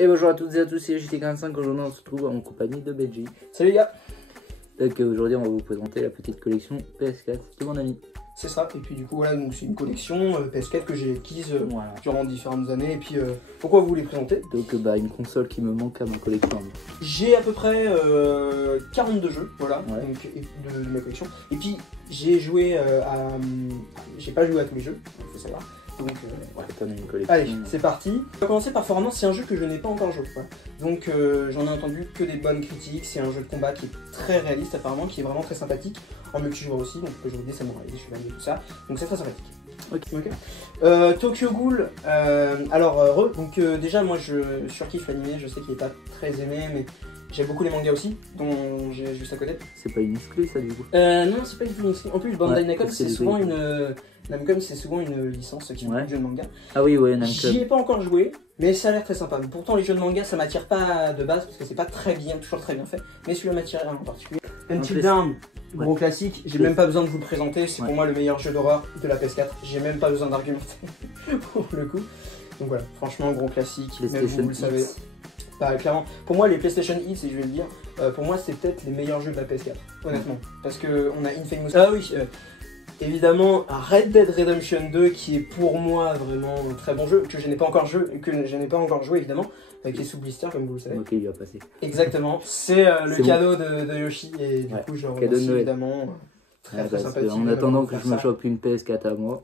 Et bonjour à toutes et à tous, c'est JT45. Aujourd'hui on se retrouve en compagnie de Benji. Salut les gars. Donc aujourd'hui on va vous présenter la petite collection PS4 de mon ami. C'est ça, et puis du coup voilà, c'est une collection PS4 que j'ai acquise Voilà. durant différentes années. Et puis pourquoi vous les présenter? Donc une console qui me manque à ma collection. J'ai à peu près 42 jeux, voilà, Ouais. donc, de ma collection. Et puis j'ai joué j'ai pas joué à tous les jeux, il faut savoir. Donc voilà. On a une collection. Allez, c'est parti. On va commencer par Fornance, c'est un jeu que je n'ai pas encore joué. Voilà. Donc j'en ai entendu que des bonnes critiques. C'est un jeu de combat qui est très réaliste apparemment, qui est vraiment très sympathique. En multijoueur aussi, donc on peut jouer des samouraïs, des chevaliers, tout ça. Donc c'est très sympathique. Ok. Tokyo Ghoul, donc déjà moi je surkiffe l'anime, je sais qu'il est pas très aimé, mais j'aime beaucoup les mangas aussi, dont j'ai juste à côté. C'est pas une exclue ça du coup? Non, c'est pas du tout une exclue. En plus, Bandai Namco, parce que c'est c'est souvent des- Namco, c'est souvent une licence qui fait beaucoup de jeux de manga. Ah oui, ouais, Namco. J'y ai pas encore joué, mais ça a l'air très sympa. Pourtant, les jeux de manga, ça m'attire pas de base parce que c'est pas très bien, toujours très bien fait. Mais celui-là m'attire en particulier. Until Dawn, gros classique. J'ai même pas besoin de vous le présenter. C'est pour moi le meilleur jeu d'horreur de la PS4. J'ai même pas besoin d'argumenter pour le coup. Donc voilà, franchement, gros classique. Même vous le savez. Bah, clairement, pour moi, les PlayStation Hits, et je vais le dire, pour moi, c'est peut-être les meilleurs jeux de la PS4, honnêtement. Parce que on a Infamous. Ah oui, évidemment, Red Dead Redemption 2, qui est pour moi vraiment un très bon jeu, que je n'ai pas encore joué, évidemment, qui est sous blister, comme vous le savez. Ok, il va passer. Exactement, c'est le cadeau de Yoshi, et du coup, je le remercie évidemment. Très sympathique. En attendant que je me chope une PS4 à moi.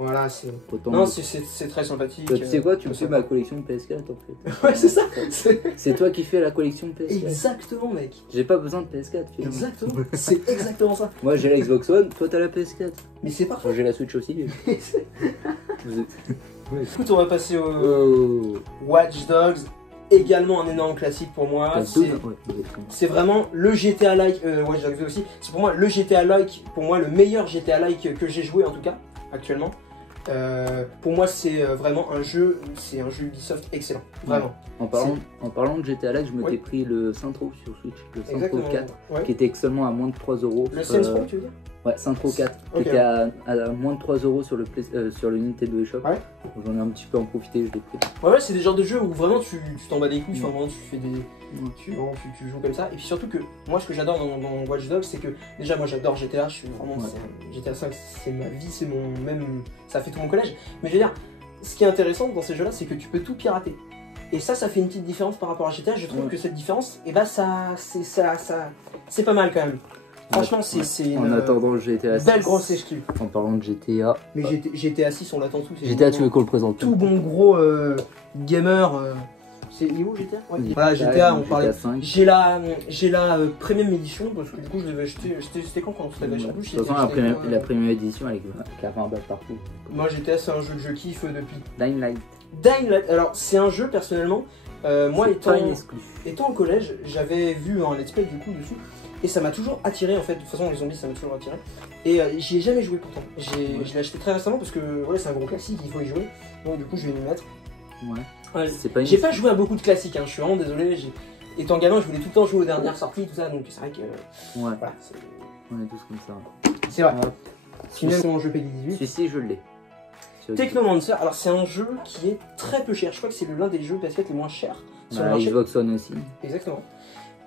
Voilà, c'est. Autant Non, c'est très sympathique. tu sais quoi, tu me fais ma collection PS4 en fait. Ouais, c'est ça. C'est toi qui fais la collection PS4. Exactement, mec. J'ai pas besoin de PS4 finalement. Exactement. C'est exactement ça. Moi j'ai la Xbox One, toi t'as la PS4. Mais c'est parfait. Moi j'ai la Switch aussi. Écoute, on va passer au Watch Dogs, également un énorme classique pour moi. C'est vraiment le GTA-like, Watch Dogs 2 aussi. C'est pour moi le GTA-like, pour moi le meilleur GTA-like que j'ai joué en tout cas, actuellement. Pour moi c'est vraiment un jeu Ubisoft excellent, vraiment. En parlant de GTA Like, je me t'ai pris le Saints-Row sur Switch, le Saints-Row 4, qui était seulement à moins de 3 €. Le Saints-Row tu veux dire? Ouais, Saints-Row 4, qui était à moins de 3 € sur le Nintendo eShop. Ouais. J'en ai un petit peu en profité, je l'ai pris. Ouais, c'est des genres de jeux où vraiment tu t'en bats des couilles, enfin, vraiment tu fais des... Tu joues comme ça. Et puis surtout que moi ce que j'adore dans Watch Dogs, c'est que déjà moi j'adore GTA, je suis vraiment GTA 5, c'est ma vie, c'est mon même, ça fait tout mon collège. Mais je veux dire, ce qui est intéressant dans ces jeux là, c'est que tu peux tout pirater. Et ça fait une petite différence par rapport à GTA. Je trouve que cette différence, et bah c'est pas mal quand même. Franchement, c'est une attendant le GTA 6. Belle grosse exclue. En parlant de GTA. Mais GTA 6, on l'attend tous. GTA, tu veux qu'on le présente? Tout bon gros gamer. C'est où GTA? Ouais. Voilà, GTA, on parlait. J'ai la premium édition parce que du coup je l'avais acheté. C'était quand on se l'avait acheté? De toute façon, la premium édition avec 40 balles partout. Moi, GTA, c'est un jeu que je kiffe depuis. Dying Light. Dying Light, alors c'est un jeu personnellement. Moi, étant au collège, j'avais vu un let's play du coup dessus. Et ça m'a toujours attiré en fait, de toute façon les zombies ça m'a toujours attiré. Et j'y ai jamais joué pourtant. Je l'ai acheté très récemment parce que voilà, c'est un gros classique, il faut y jouer. Donc du coup je vais m'y mettre. Ouais. J'ai pas joué à beaucoup de classiques, hein. Je suis vraiment désolé. Étant gamin, je voulais tout le temps jouer aux dernières sorties, tout ça, donc c'est vrai que. Ouais. Voilà, on est tous comme ça. C'est vrai. Finalement, mon jeu payé 18. Celui-ci, je l'ai. Technomancer, alors c'est un jeu qui est très peu cher. Je crois que c'est l'un des jeux PS4 les moins chers sur le marché. Xbox One aussi. Exactement.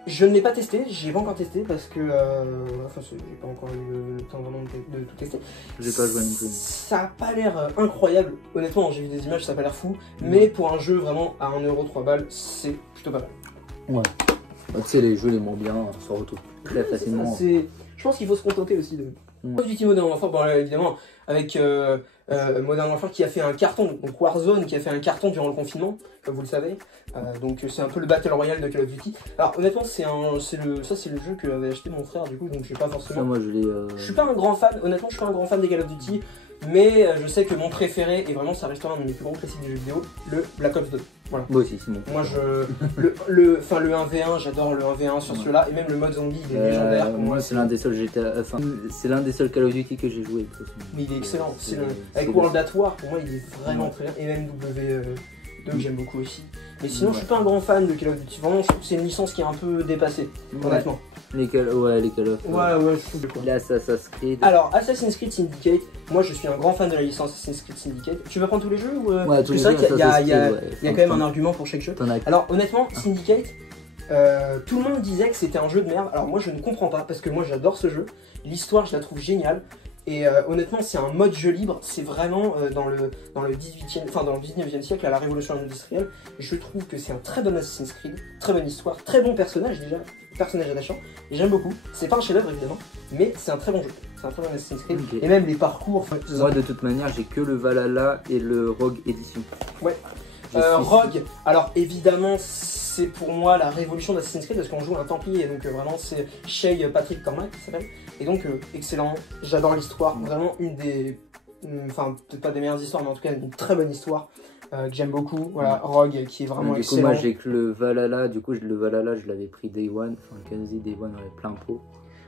Je ne l'ai pas testé, j'ai pas encore testé parce que j'ai pas encore eu le temps vraiment de tout tester. J'ai pas joué non plus. Ça a pas l'air incroyable, honnêtement, j'ai vu des images, ça a pas l'air fou, mais pour un jeu vraiment à 1 € 3 balles, c'est plutôt pas mal. Ouais. Bah, tu sais, les jeux les moins bien, on se retrouve très facilement. Je pense qu'il faut se contenter aussi de. Du Modern Warfare, bon, évidemment, avec Modern Warfare qui a fait un carton, donc Warzone qui a fait un carton durant le confinement, comme vous le savez. Donc c'est un peu le Battle Royale de Call of Duty. Alors honnêtement, c'est le jeu que avait acheté mon frère du coup, donc j'ai pas forcément. Ça, moi, je suis pas un grand fan, honnêtement, je suis pas un grand fan des Call of Duty, mais je sais que mon préféré, et vraiment ça restera un de mes plus gros classiques du jeu vidéo, le Black Ops 2. Voilà. Moi aussi, Simon. Moi, le 1v1, j'adore le 1v1 sur ceux-là, et même le mode zombie, il est légendaire. Moi, c'est l'un des seuls GTA, c'est l'un des seuls Call of Duty que j'ai joué. Mais il est excellent. Avec World at War, pour moi, il est vraiment très bien. Et même 2 que j'aime beaucoup aussi. Mais sinon, je suis pas un grand fan de Call of Duty. Vraiment, je trouve que c'est une licence qui est un peu dépassée, honnêtement. Les Call of. Ouais, je trouve quoi. Là, Assassin's Creed. Alors, Assassin's Creed Syndicate, moi je suis un grand fan de la licence Assassin's Creed Syndicate. Tu veux prendre tous les jeux ou Ouais, tous les jeux. C'est vrai qu'il y a quand même un un argument pour chaque jeu. Alors, honnêtement, Syndicate, tout le monde disait que c'était un jeu de merde. Alors, moi je ne comprends pas parce que moi j'adore ce jeu. L'histoire, je la trouve géniale. Et honnêtement, c'est un mode jeu libre, c'est vraiment dans le 18e, enfin dans le 19e siècle, à la révolution industrielle. Je trouve que c'est un très bon Assassin's Creed, très bonne histoire, très bon personnage déjà, personnage attachant, et j'aime beaucoup. C'est pas un chef-d'œuvre évidemment, mais c'est un très bon jeu, c'est un très bon Assassin's Creed. Okay. Et même les parcours. Moi de toute manière, j'ai que le Valhalla et le Rogue Edition. Ouais. Rogue, alors évidemment, c'est pour moi la révolution d'Assassin's Creed parce qu'on joue un Templier, donc vraiment c'est Shay Patrick Cormac qui s'appelle. Et donc excellent, j'adore l'histoire, vraiment une des, enfin peut-être pas des meilleures histoires, mais en tout cas une très bonne histoire que j'aime beaucoup. Voilà, Rogue qui est vraiment excellent. Du coup moi j'ai que le Valhalla, le Valhalla je l'avais pris Day One, enfin quasi Day One avec plein pot.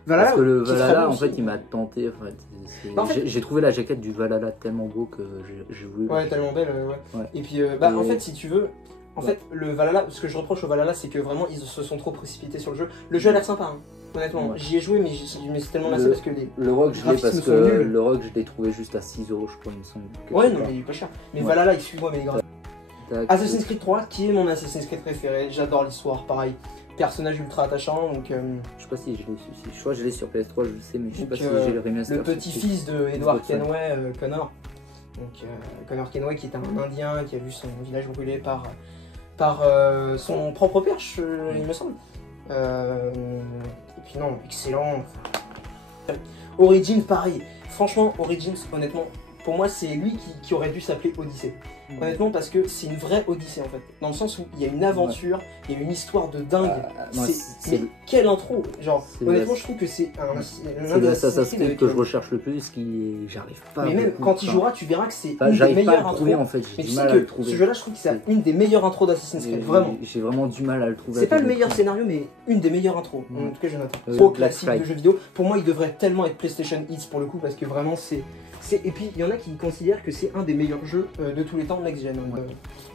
Valhalla, parce que le Valhalla en fait il m'a tenté, en fait, j'ai trouvé la jaquette du Valhalla tellement beau que j'ai voulu. Ouais, tellement belle, ouais. Et puis en fait si tu veux, en fait le Valhalla, ce que je reproche au Valhalla c'est que vraiment ils se sont trop précipités sur le jeu. Le jeu a l'air sympa, hein. Honnêtement, j'y ai joué, mais c'est tellement lassé parce que le Rogue, je l'ai parce que le Rogue, je l'ai trouvé juste à 6 €, je crois, il me semble. Ouais, non, mais il est pas cher. Mais voilà, là, excuse-moi, mais grave. Assassin's Creed 3, qui est mon Assassin's Creed préféré. J'adore l'histoire, pareil. Personnage ultra attachant, donc. Je sais pas si je l'ai su. Je crois que je l'ai sur PS3, je le sais, mais je sais pas si j'ai le remaster. Le petit-fils de Edward Kenway, Connor. Donc, Connor Kenway, qui est un Indien qui a vu son village brûlé par son propre père, il me semble. Et puis non, excellent. Origins, pareil. Franchement, Origins, honnêtement, pour moi, c'est lui qui aurait dû s'appeler Odyssée. Honnêtement, parce que c'est une vraie Odyssée en fait. Dans le sens où il y a une aventure, il y a une histoire de dingue. Mais quelle intro! Genre, honnêtement, je trouve que c'est un des Assassin's Creed que je recherche le plus, qui j'arrive pas. Mais même quand il jouera, tu verras que c'est une des meilleures intros. En fait, mais tu sais que ce jeu-là, je trouve que c'est une des meilleures intros d'Assassin's Creed, vraiment. J'ai vraiment du mal à le trouver. C'est pas le meilleur scénario, mais une des meilleures intros. En tout cas, Jonathan. Trop classique de jeux vidéo. Pour moi, il devrait tellement être PlayStation Hits pour le coup, parce que vraiment, c'est. Et puis il y en a qui considèrent que c'est un des meilleurs jeux de tous les temps next-gen.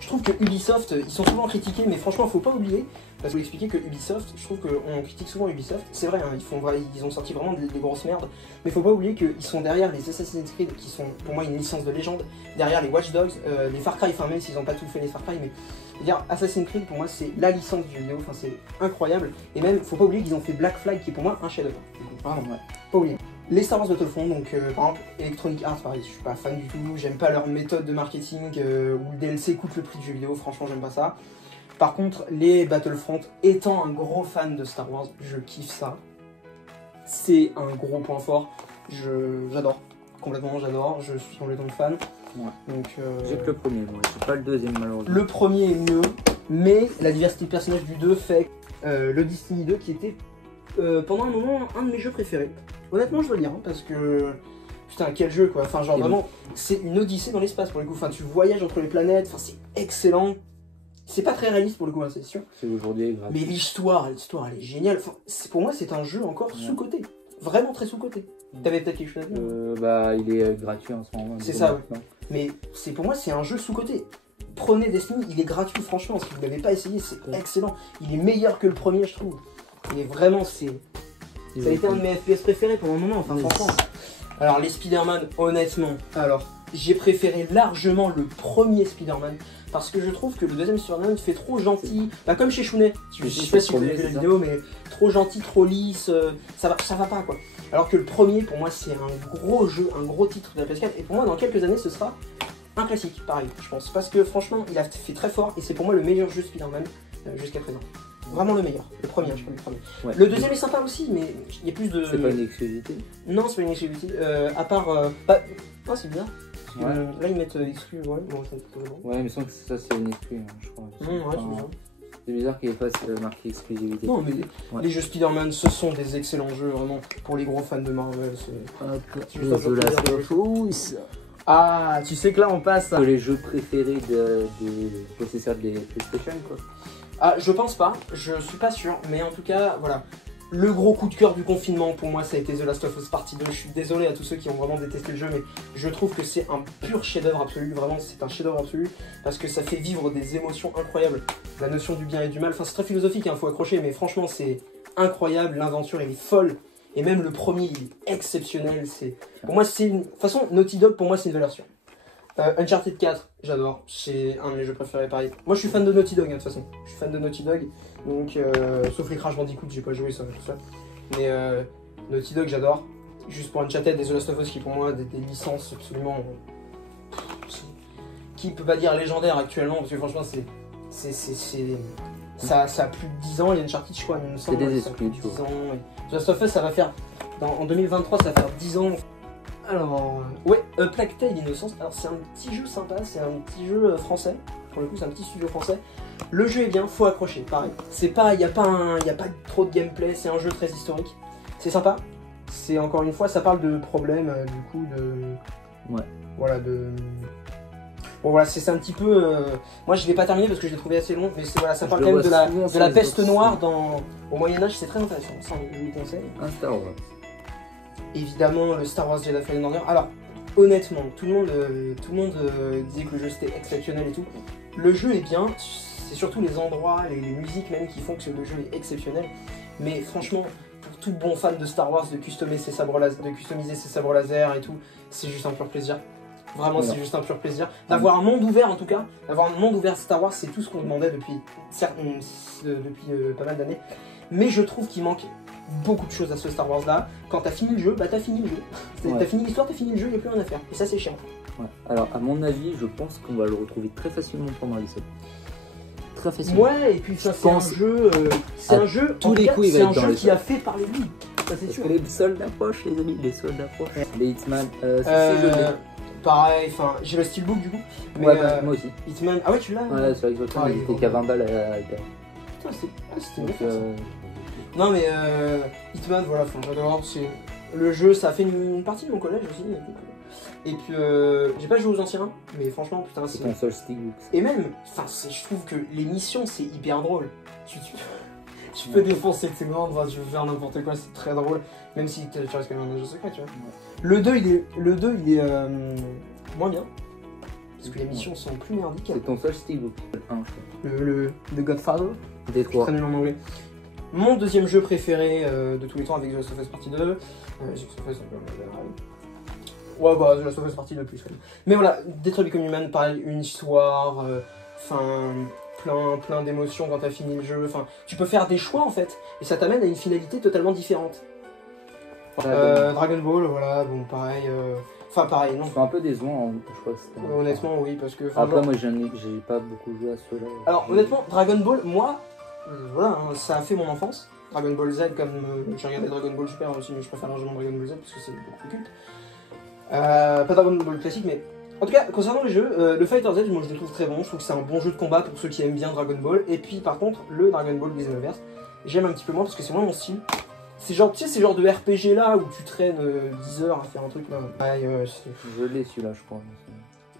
Je trouve que Ubisoft, ils sont souvent critiqués, mais franchement faut pas oublier, parce qu'il faut expliquer que Ubisoft, je trouve qu'on critique souvent Ubisoft, c'est vrai, hein, ils ont sorti vraiment des grosses merdes, mais faut pas oublier qu'ils sont derrière les Assassin's Creed, qui sont pour moi une licence de légende, derrière les Watch Dogs, les Far Cry, enfin même s'ils ont pas tout fait les Far Cry, mais dire Assassin's Creed pour moi c'est la licence du jeu vidéo, enfin c'est incroyable, et même faut pas oublier qu'ils ont fait Black Flag qui est pour moi un chef-d'œuvre, vraiment, pas oublier. Les Star Wars Battlefront, donc par exemple Electronic Arts, pareil, je suis pas fan du tout, j'aime pas leur méthode de marketing où le DLC coûte le prix du jeu vidéo, franchement j'aime pas ça. Par contre, les Battlefront, étant un gros fan de Star Wars, je kiffe ça. C'est un gros point fort, j'adore, complètement j'adore, je suis complètement fan. Ouais. J'ai que le premier, moi, c'est pas le deuxième malheureusement. Le premier est mieux, mais la diversité de personnages du 2 fait le Destiny 2 qui était pendant un moment un de mes jeux préférés. Honnêtement, je dois le dire, hein, parce que putain, quel jeu quoi. Enfin, genre vraiment, c'est une odyssée dans l'espace pour le coup. Enfin, tu voyages entre les planètes, enfin, c'est excellent. C'est pas très réaliste pour le coup, hein, c'est sûr. C'est aujourd'hui. Mais l'histoire, elle est géniale. Enfin, pour moi, c'est un jeu encore sous-côté. Vraiment très sous-côté. T'avais peut-être quelque chose à dire Bah, il est gratuit en ce moment. C'est ça, ouais. Mais pour moi, c'est un jeu sous-côté. Prenez Destiny, il est gratuit, franchement. Si vous l'avez pas essayé, c'est excellent. Il est meilleur que le premier, je trouve. Il est vraiment, ça a été un de mes FPS préférés pendant un moment, enfin franchement. Alors les Spider-Man, honnêtement, alors j'ai préféré largement le premier Spider-Man parce que je trouve que le deuxième Spider-Man fait trop gentil, bah comme chez Shounet, je sais pas si vous avez vu la vidéo, mais trop gentil, trop lisse, ça va pas quoi. Alors que le premier pour moi c'est un gros jeu, un gros titre de la PS4 et pour moi dans quelques années ce sera un classique, pareil je pense, parce que franchement il a fait très fort et c'est pour moi le meilleur jeu Spider-Man jusqu'à présent. Vraiment le meilleur, le premier, je crois le premier. Ouais. Le deuxième est sympa aussi, mais il y a plus de... C'est pas une exclusivité? Non, c'est pas une exclusivité, à part... Bah... Oh, c'est bizarre. Parce que, là, ils mettent exclu, ouais, bon, ça ouais, mais sans que ça, c'est une exclu, hein, je crois. Ouais, c'est bizarre. C'est bizarre qu'il n'y ait pas marqué exclusivité. Non, mais les jeux Spider-Man, ce sont des excellents jeux, vraiment, pour les gros fans de Marvel. C'est juste un Ah, tu sais que là, on passe à... Les jeux préférés des possesseurs des PlayStation, quoi. Ah, je pense pas, je suis pas sûr, mais en tout cas, voilà. Le gros coup de cœur du confinement pour moi ça a été The Last of Us Partie 2. Je suis désolé à tous ceux qui ont vraiment détesté le jeu, mais je trouve que c'est un pur chef-d'œuvre absolu, vraiment c'est un chef-d'œuvre absolu parce que ça fait vivre des émotions incroyables. La notion du bien et du mal, enfin c'est très philosophique, il faut accrocher, mais franchement c'est incroyable, l'invention elle est folle. Et même le premier il est exceptionnel, pour moi c'est une... De toute façon Naughty Dog pour moi c'est une valeur sûre. Uncharted 4, j'adore, c'est un de mes jeux préférés pareil. Moi je suis fan de Naughty Dog de toute façon, je suis fan de Naughty Dog, donc sauf les Crash Bandicoot, j'ai pas joué ça, tout ça. Mais Naughty Dog j'adore, juste pour Uncharted et The Last of Us qui pour moi des licences absolument... Qui peut pas dire légendaire actuellement, parce que franchement ça a plus de 10 ans, et Uncharted je crois, il me semble, c'est des ça a esprits, plus de 10 ans. Et The Last of Us ça va faire, en 2023 ça va faire 10 ans. Alors, ouais, Plague Tale Innocence, alors c'est un petit jeu sympa, c'est un petit jeu français, pour le coup c'est un petit studio français. Le jeu est bien, faut accrocher, pareil. C'est pas, y a pas trop de gameplay, c'est un jeu très historique. C'est sympa, c'est encore une fois, ça parle de problèmes, du coup, de... Ouais. Voilà, de... Bon voilà, c'est un petit peu... Moi je l'ai pas terminé parce que je l'ai trouvé assez long, mais voilà, ça parle quand même de la peste noire au Moyen-Âge, c'est très intéressant, ça je vous conseille. Un Star Wars. Évidemment le Star Wars Jedi Fallen Order. Alors honnêtement, tout le monde disait que le jeu c'était exceptionnel et tout. Le jeu est bien, c'est surtout les endroits, les musiques même qui font que le jeu est exceptionnel. Mais franchement, pour tout bon fan de Star Wars, de customiser ses sabres laser et tout, c'est juste un pur plaisir. Vraiment, c'est juste un pur plaisir. D'avoir un monde ouvert en tout cas, d'avoir un monde ouvert de Star Wars, c'est tout ce qu'on demandait depuis pas mal d'années. Mais je trouve qu'il manque beaucoup de choses à ce Star Wars là. Quand t'as fini le jeu, bah t'as fini le jeu. T'as fini l'histoire, t'as fini le jeu, y'a plus rien à faire. Et ça c'est chiant. Ouais. Alors à mon avis, je pense qu'on va le retrouver très facilement pendant l'épisode. Très facilement. Ouais, et puis ça c'est un jeu. C'est un jeu. Tous les coups, c'est un jeu qui a fait parler de lui. Ça c'est sûr. Les soldes d'approche, les amis, les soldes d'approche. Les Hitman. Pareil, enfin j'ai le steelbook du coup. Mais ouais, moi aussi. Hitman. Ah ouais, tu l'as? Ouais, sur Xbox One, il était qu'à 20 balles à putain, c'était une non mais Hitman, voilà, j'adore, c'est le jeu, ça a fait une partie de mon collège aussi. Et puis j'ai pas joué aux anciens, mais franchement putain c'est ton seul stick. Et même, enfin je trouve que les missions c'est hyper drôle. Tu peux défoncer tes membres, enfin, tu peux faire n'importe quoi, c'est très drôle. Même si tu restes quand même un agent secret, tu vois. Ouais. Le 2 il est moins bien. Parce que les missions sont plus merdiques. C'est ton seul steelbook. Le Godfather. D3. Très nul en anglais. Mon deuxième jeu préféré de tous les temps avec The Last of Us Partie 2. The Last of Us, ouais, bah, The Last of Us Partie 2 plus. Mais voilà, Detroit Become Human, pareil, une histoire, enfin, plein d'émotions quand t'as fini le jeu. Enfin, tu peux faire des choix en fait, et ça t'amène à une finalité totalement différente. Dragon Ball, voilà, bon, pareil. Enfin, pareil, non. C'est un peu décevant, je crois. Honnêtement, oui, parce que. Après, moi, j'ai pas beaucoup joué à ceux-là. Alors, honnêtement, Dragon Ball, moi. Voilà, hein, ça a fait mon enfance. Dragon Ball Z, comme j'ai regardé Dragon Ball Super aussi, mais je préfère largement Dragon Ball Z parce que c'est beaucoup plus culte. Pas Dragon Ball classique, mais en tout cas, concernant les jeux, le Fighter Z, moi je le trouve très bon. Je trouve que c'est un bon jeu de combat pour ceux qui aiment bien Dragon Ball. Et puis par contre, le Dragon Ball Xenoverse, j'aime un petit peu moins parce que c'est moins mon style. C'est genre, tu sais, c'est genre de RPG là où tu traînes 10 heures à faire un truc là. Je l'ai celui-là, je crois.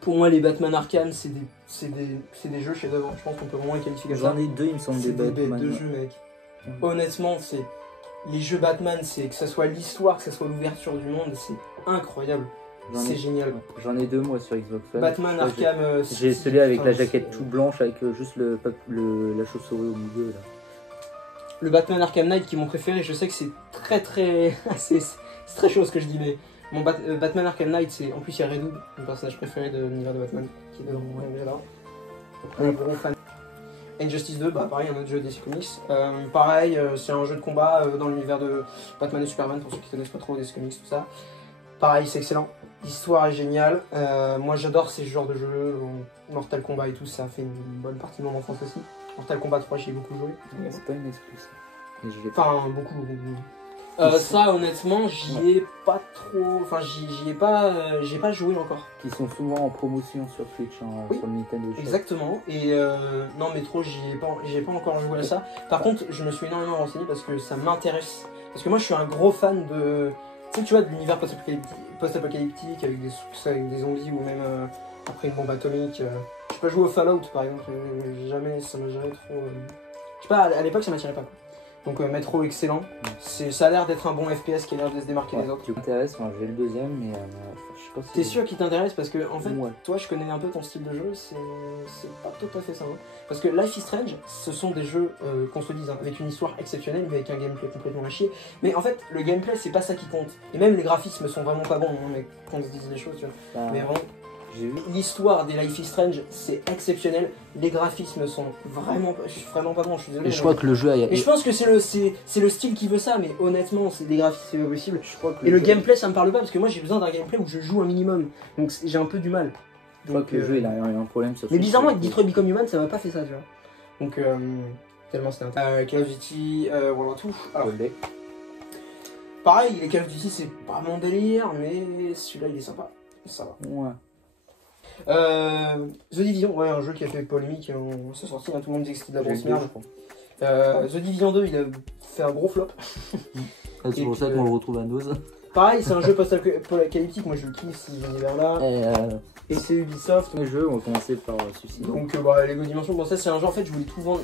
Pour moi, les Batman Arkham, c'est des jeux chefs-d'œuvre. Je pense qu'on peut vraiment les qualifier comme ça. J'en ai deux, il me semble, des bêtes de jeux, mec. Honnêtement, c'est les jeux Batman, c'est que ça soit l'histoire, que ça soit l'ouverture du monde, c'est incroyable. C'est génial. J'en ai deux, moi, sur Xbox One. Batman Arkham. J'ai celui avec la jaquette toute blanche, avec juste la chauve-souris au milieu, là. Le Batman Arkham Knight qui est mon préféré, je sais que c'est très c'est très chaud ce que je dis, mais mon Batman Arkham Knight, c'est en plus il y a Red Hood, mon personnage préféré de l'univers de Batman, qui est dedans, j'adore. Un gros fan. Injustice 2, bah pareil, un autre jeu DC Comics. Pareil, c'est un jeu de combat dans l'univers de Batman et Superman, pour ceux qui connaissent pas trop DC Comics, tout ça. Pareil, c'est excellent. L'histoire est géniale. Moi j'adore ces genres de jeux, Mortal Kombat et tout, ça a fait une bonne partie de mon enfance aussi. Mortal Kombat 3, j'y ai beaucoup joué. C'est pas une excuse. Enfin, beaucoup. Ça, honnêtement, j'y ai pas trop. Enfin, j'ai pas joué encore. Qui sont souvent en promotion sur Twitch, hein, oui, sur le Nintendo Shop. Exactement. Et non, mais trop, j'ai pas encore joué à ça. Par contre, je me suis énormément renseigné parce que ça m'intéresse. Parce que moi, je suis un gros fan de. Tu sais, tu vois, de l'univers post-apocalyptique avec des zombies ou même après une bombe atomique. J'ai pas joué au Fallout par exemple, ça m'a jamais trop. Je sais pas, à l'époque ça m'attirait pas. Donc Metro excellent, ça a l'air d'être un bon FPS qui a l'air de se démarquer des autres. Tu m'intéresses, j'ai le deuxième mais je sais pas si... T'es sûr qu'il t'intéresse parce que en fait, toi je connais un peu ton style de jeu, c'est pas tout à fait ça. Hein. Parce que Life is Strange, ce sont des jeux, qu'on se dise, hein, avec une histoire exceptionnelle mais avec un gameplay complètement à chier. Mais en fait, le gameplay c'est pas ça qui compte. Et même les graphismes sont vraiment pas bons, hein, mais qu'on se dise les choses, tu vois. Mais vraiment... L'histoire des Life is Strange, c'est exceptionnel. Les graphismes sont vraiment pas bons. Je suis désolé. Et je crois que le jeu. Et je pense que c'est le style qui veut ça, mais honnêtement, c'est des graphismes, c'est pas possible. Et le gameplay, ça me parle pas parce que moi, j'ai besoin d'un gameplay où je joue un minimum. Donc j'ai un peu du mal. Je crois que le jeu, il a un problème. Mais bizarrement, avec Detroit Become Human, ça m'a pas fait ça, tu vois. Donc tellement c'était un. Call of Duty World War 2. Alors, pareil, les Call of Duty, c'est pas mon délire, mais celui-là, il est sympa. Ça va. Ouais. The Division, ouais, un jeu qui a fait polémique en sa sortie, hein, tout le monde dit que c'était de la grosse merde. The Division 2, il a fait un gros flop. C'est pour ça qu'on le retrouve à Nose. Pareil, c'est un jeu post-apocalyptique, moi je le kiffe cet univers-là. Et c'est Ubisoft. Les jeux, on va commencer par celui-ci. Donc Lego Dimension, bon ça c'est un jeu, en fait je voulais tout vendre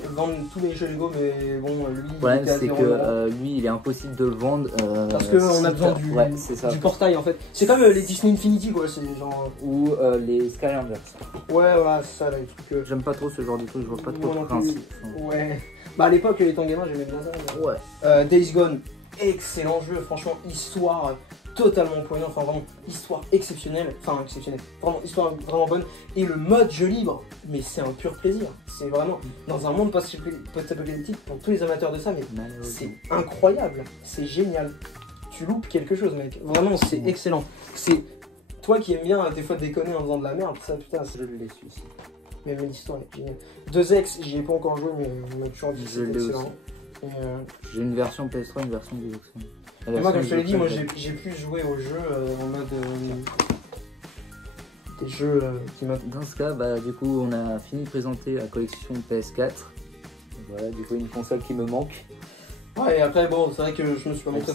tous mes jeux Lego, mais bon lui il était à 0 €. Lui il est impossible de le vendre. Parce qu'on a besoin du portail en fait. C'est comme les Disney Infinity quoi, c'est genre... Ou les Skylanders. Ouais voilà, c'est ça là, les trucs... J'aime pas trop ce genre de trucs, je vois pas trop le principe. Ouais. Bah à l'époque étant gamin j'aimais bien ça. Ouais. Days Gone, excellent jeu, franchement, histoire totalement poignant, enfin vraiment histoire exceptionnelle, vraiment histoire vraiment bonne, et le mode jeu libre, mais c'est un pur plaisir, c'est vraiment dans un monde post-apocalyptique pour tous les amateurs de ça, mais c'est incroyable, c'est génial, tu loupes quelque chose mec, vraiment c'est excellent, c'est toi qui aimes bien des fois déconner en faisant de la merde, ça putain, je l'ai su aussi. Mais l'histoire est géniale. 2X, j'y ai pas encore joué, mais on m'a toujours dit que c'était excellent. J'ai une version PS3, une version Xbox. Et moi, comme je te l'ai dit, moi j'ai plus joué au jeu en mode des jeux qui m'a... Dans ce cas, du coup, on a fini de présenter la collection PS4. Voilà, du coup, une console qui me manque. Ouais, et après, bon, c'est vrai que je me suis pas montré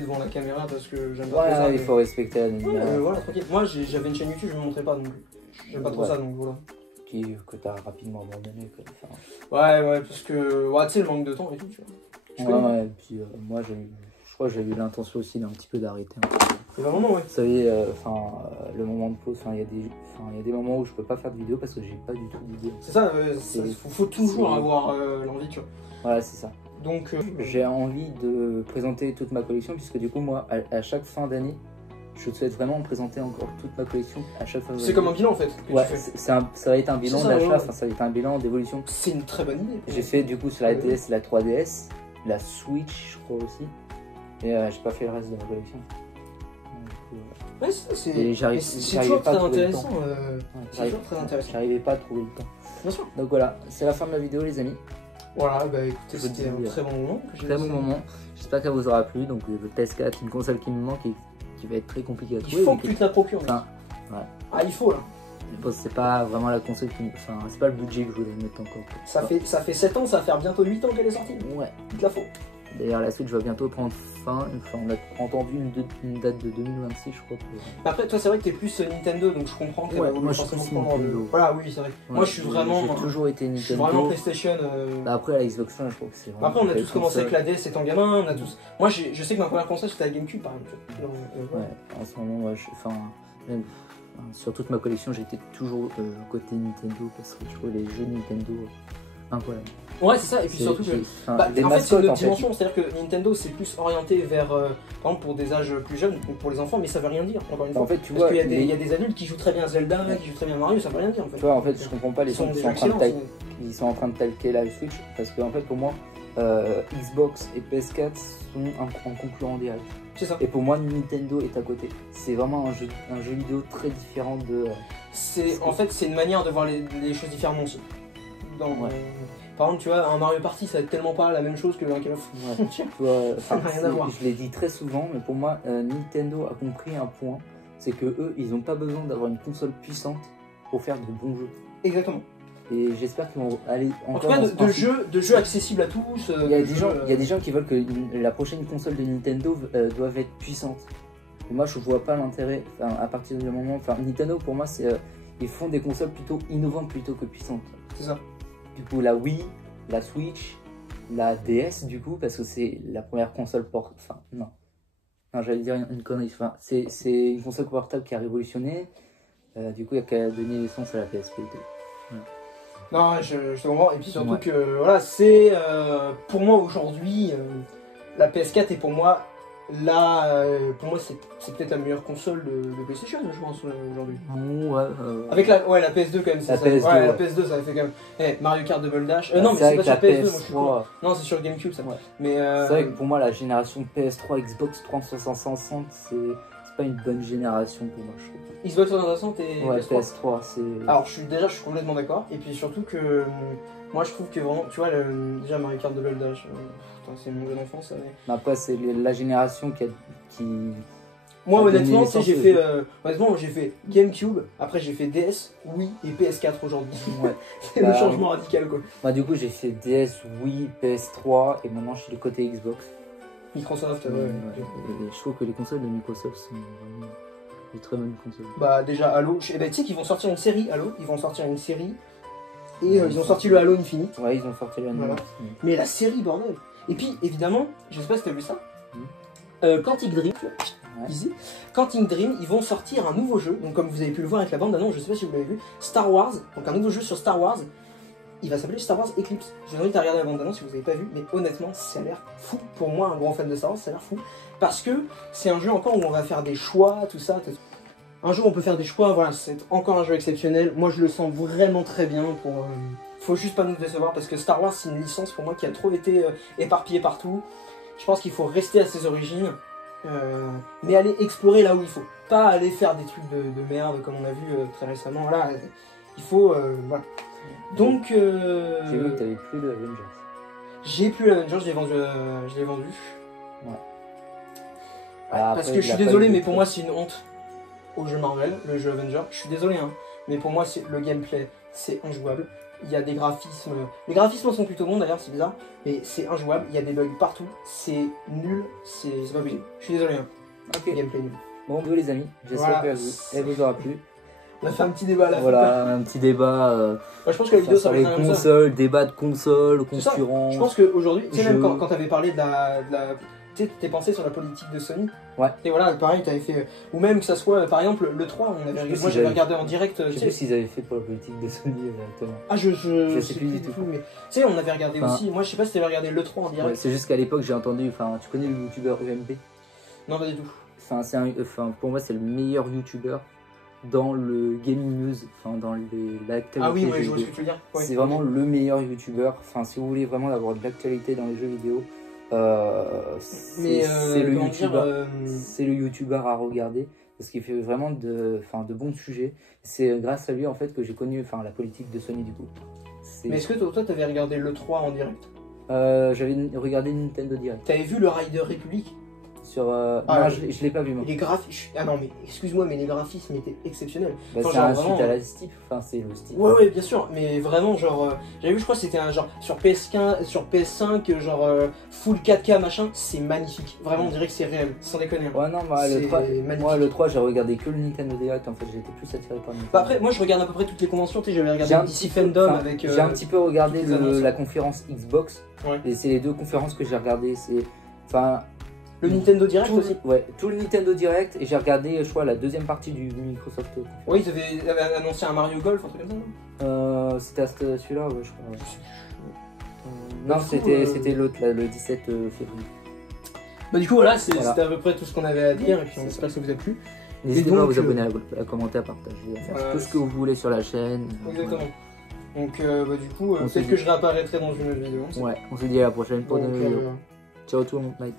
devant la caméra parce que j'aime pas trop ça. Il faut respecter l'animal. Voilà, tranquille. Moi, j'avais une chaîne YouTube, je me montrais pas, donc j'aime pas trop ça, donc voilà. Que t'as rapidement abandonné. Ouais, parce que, tu sais, le manque de temps et tout, tu vois. Ouais, et puis moi, je crois que j'ai eu l'intention aussi d'un petit peu d'arrêter. C'est vraiment, ouais. Vous savez, le moment de pause, il y a des moments où je peux pas faire de vidéo parce que j'ai pas du tout d'idée. C'est ça, faut toujours avoir l'envie, tu vois. Voilà, c'est ça. Donc, j'ai envie de présenter toute ma collection, puisque du coup, moi, à chaque fin d'année, je souhaite vraiment présenter encore toute ma collection à chaque fin d'année. C'est comme un bilan en fait. Ça va être un bilan d'achat, ça va être un bilan d'évolution. C'est une très bonne idée. J'ai fait du coup sur la DS, la 3DS, la Switch, je crois aussi. Et j'ai pas fait le reste de la collection. Ouais, c'est toujours très intéressant. C'est toujours très intéressant. J'arrivais pas à trouver le temps. Bien sûr. Donc voilà, c'est la fin de la vidéo, les amis. Voilà, écoutez, c'était un très bon moment. Très bon moment. J'espère qu'elle vous aura plu. Donc le PS4, une console qui me manque et qui va être très compliqué à trouver. Il faut que tu te la procures. Ah, il faut là. C'est pas vraiment la console qui... c'est pas le budget que je voulais mettre encore. Ça fait 7 ans, ça va faire bientôt 8 ans qu'elle est sortie. Ouais. Il te la faut. D'ailleurs, la Switch va bientôt prendre fin. On a entendu une date de 2026, je crois. Après, toi, c'est vrai que t'es plus Nintendo, donc je comprends que moi, je suis Nintendo. Voilà, oui, c'est vrai. Moi, je suis vraiment. J'ai toujours été Nintendo. Je suis vraiment PlayStation. Après, la Xbox One, je crois que c'est vraiment. Après, on a tous commencé avec la DS étant gamin. On a tous. Moi, je sais que ma première console, c'était la GameCube, par exemple. Ouais, en ce moment, même sur toute ma collection, j'étais toujours côté Nintendo parce que je trouve les jeux Nintendo incroyables. Ouais, c'est ça, et puis surtout que. En fait, c'est une autre dimension, c'est-à-dire que Nintendo c'est plus orienté vers. Par exemple, pour des âges plus jeunes, pour les enfants, mais ça veut rien dire, encore une fois. En fait, tu parce qu'il y a des adultes qui jouent très bien Zelda, qui jouent très bien Mario, ça veut rien dire en fait. Tu vois, en fait, je comprends pas les gens qui sont en train de talquer la Switch, parce que en fait, pour moi, Xbox et PS4 sont en concurrent direct. C'est ça. Et pour moi, Nintendo est à côté. C'est vraiment un jeu vidéo très différent de. En fait, c'est une manière de voir les choses différemment aussi. Par exemple, tu vois, un Mario Party, ça va être tellement pas la même chose que un Call of. Ça n'a rien à voir. Je l'ai dit très souvent, mais pour moi, Nintendo a compris un point, c'est que eux, ils n'ont pas besoin d'avoir une console puissante pour faire de bons jeux. Exactement. Et j'espère qu'ils vont aller encore. En tout cas, de jeux accessibles à tous. Il y a des gens qui veulent que la prochaine console de Nintendo doive être puissante. Et moi, je vois pas l'intérêt. À partir du moment, Nintendo pour moi, c'est ils font des consoles plutôt innovantes plutôt que puissantes. C'est ça. Du coup, la Wii, la Switch, la DS du coup, parce que c'est la première console portable. Enfin, non. Non, j'allais dire une connerie. Enfin, c'est une console portable qui a révolutionné. Du coup, il y a qu'à donner naissance à la PSP et tout. Voilà. Non, je te comprends. Et puis surtout que, voilà, c'est pour moi aujourd'hui, la PS4 est pour moi c'est peut-être la meilleure console de PlayStation, je pense, aujourd'hui. Avec la PS2 quand même, c'est ça. PS2, la PS2, ça fait quand même. Mario Kart Double Dash. Non, mais c'est pas sur PS2, moi je suis con. Non, c'est sur GameCube, ça. Ouais. Mais c'est vrai que pour moi, la génération PS3, Xbox 360, c'est pas une bonne génération pour moi, je trouve. Xbox 360 et ouais, PS3, c'est. Alors, je suis complètement d'accord. Et puis surtout que. Moi je trouve que vraiment, tu vois, déjà Mario Kart Double Dash, c'est mon jeu d'enfance. Mais après, c'est la génération qui. Moi honnêtement, j'ai fait GameCube, après j'ai fait DS, Wii et PS4 aujourd'hui. Ouais. C'est le changement radical quoi. Bah, du coup, j'ai fait DS, Wii, PS3 et maintenant je suis du côté Xbox. Microsoft, Et je trouve que les consoles de Microsoft sont vraiment des très bonnes consoles. Bah, déjà Halo, tu sais qu'ils vont sortir une série Halo, Et ils ont sorti le Halo Infinite. Ouais, ils ont sorti le Halo Infinite. Mais la série, bordel. Et puis, évidemment, je sais pas si t'as vu ça, Quantic Dream, ici, Quantic Dream, ils vont sortir un nouveau jeu. Donc, comme vous avez pu le voir avec la bande annonce, je sais pas si vous l'avez vu, Star Wars, donc un nouveau jeu sur Star Wars. Il va s'appeler Star Wars Eclipse. Je vous invite à regarder la bande annonce si vous n'avez pas vu, mais honnêtement, ça a l'air fou. Pour moi, un grand fan de Star Wars, ça a l'air fou. Parce que c'est un jeu encore où on va faire des choix, tout ça. Un jeu où on peut faire des choix, voilà, c'est encore un jeu exceptionnel. Moi, je le sens vraiment très bien. Faut juste pas nous décevoir parce que Star Wars, c'est une licence pour moi qui a trop été éparpillée partout. Je pense qu'il faut rester à ses origines, mais aller explorer là où il faut. Pas aller faire des trucs de merde comme on a vu très récemment. Voilà, il faut, voilà. Donc, j'ai vu que t'avais plus le Avengers. J'ai plus l'Avengers, je l'ai vendu. Ouais. Parce que je suis désolé, mais pour moi, c'est une honte. Au jeu Marvel, le jeu Avenger, je suis désolé, hein, mais pour moi, le gameplay, c'est injouable. Il y a des graphismes. Les graphismes sont plutôt bons d'ailleurs, c'est bizarre, mais c'est injouable. Il y a des bugs partout, c'est nul, c'est pas possible. Je suis désolé, hein. Ok. Gameplay nul. Bon, les amis, j'espère qu'elle vous aura plu. On a fait un petit débat là. Voilà, un petit débat. Je pense que la vidéo, ça va être les consoles, débat de consoles, concurrents. Je pense qu'aujourd'hui, tu sais, même quand t'avais parlé de la tu sais, tes pensées sur la politique de Sony. Ouais. Et voilà, pareil, tu avais fait. Ou même que ça soit, par exemple, le 3, moi j'avais regardé en direct. Je sais plus ce qu'ils avaient fait pour la politique de Sony exactement. Ah, je sais plus du tout. Mais tu sais, on avait regardé aussi. Moi, je sais pas si tu avais regardé le 3 en direct. Ouais, c'est juste qu'à l'époque, j'ai entendu. Enfin, tu connais le youtubeur UMP? Non, pas du tout. Enfin, pour moi, c'est le meilleur youtubeur dans le gaming news, enfin dans l'actualité. Ah oui, je vois ce que tu veux dire. Ouais. C'est vraiment le meilleur youtubeur. Enfin, si vous voulez vraiment avoir de l'actualité dans les jeux vidéo. C'est le youtubeur à regarder parce qu'il fait vraiment de bons sujets. C'est grâce à lui en fait que j'ai connu la politique de Sony du coup. Mais est-ce que toi t'avais regardé le 3 en direct? J'avais regardé Nintendo Direct. T'avais vu le Rider Republic? Non, je l'ai pas vu moi. Les graphismes. Ah non, mais excuse-moi, mais les graphismes étaient exceptionnels. Bah, c'est un suite à la Steep, c'est le Steep. Ouais, bien sûr, mais vraiment, genre. J'avais vu, je crois que c'était un genre sur PS15, sur PS5, genre full 4K machin, c'est magnifique. Vraiment, on dirait que c'est réel, sans déconner. Ouais, non, moi le 3, j'ai regardé que le Nintendo Direct, en fait, j'étais plus attiré par le Nintendo. Bah, après, moi je regarde à peu près toutes les conventions, tu sais, j'avais regardé DC Fandom avec. J'ai un petit peu regardé la conférence Xbox, et c'est les deux conférences que j'ai regardées. Le Nintendo Direct aussi. Ouais, tout le Nintendo Direct et j'ai regardé, je crois, la deuxième partie du Microsoft. Oui, ils avaient annoncé un Mario Golf, un truc comme ça. C'était à celui-là, ouais, je crois. Non, c'était l'autre, le 17 février. Bah du coup, voilà, c'était à peu près tout ce qu'on avait à dire et puis on espère que ça vous a plu. N'hésitez pas à vous abonner, à commenter, à partager, à faire tout ce que vous voulez sur la chaîne. Exactement. Donc du coup, peut-être que je réapparaîtrai dans une autre vidéo. Ouais, on se dit à la prochaine pour une vidéo. Ciao tout le monde, bye.